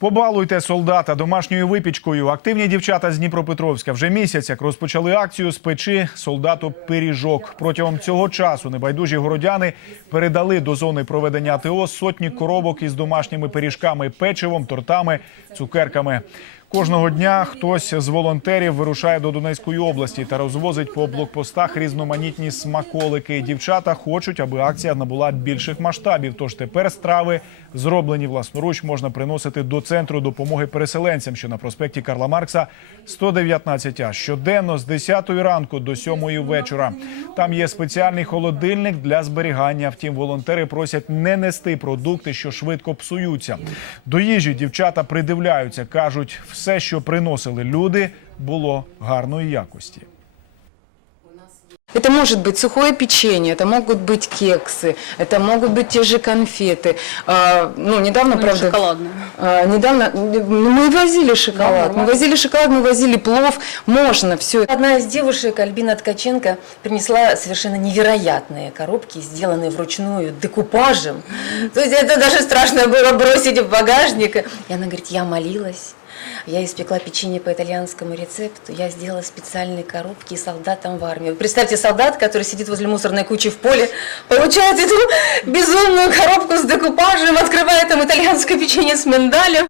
Побалуйте солдата домашньою випічкою. Активні дівчата з Дніпропетровська вже місяць як розпочали акцію з печи солдату пиріжок. Протягом цього часу небайдужі городяни передали до зони проведення АТО сотні коробок із домашніми пиріжками, печивом, тортами, цукерками. Кожного дня хтось з волонтерів вирушає до Донецької області та розвозить по блокпостах різноманітні смаколики. Дівчата хочуть, аби акція набула більших масштабів. Тож тепер страви, зроблені власноруч, можна приносити до центру допомоги переселенцям, що на проспекті Карла Маркса 119А. Щоденно з 10 ранку до 7 вечора. Там є спеціальний холодильник для зберігання. Втім, волонтери просять не нести продукти, що швидко псуються. До їжі дівчата придивляються, кажуть, все, що приносили люди, було гарної якості. Это может быть сухое печенье, это могут быть кексы, это могут быть те же конфеты. А, ну, недавно, Ну, правда... шоколадные. а, недавно ну, мы возили шоколад, мы нормально. возили шоколад, мы возили плов, можно все. Одна из девушек, Альбина Ткаченко, принесла совершенно невероятные коробки, сделанные вручную декупажем. То есть это даже страшно было бросить в багажник. И она говорит, я молилась, я испекла печенье по итальянскому рецепту, я сделала специальные коробки солдатам в армии. Представьте, солдат, который сидит возле мусорной кучи в поле, получает эту безумную коробку с декупажем, открывает там итальянское печенье с миндалем.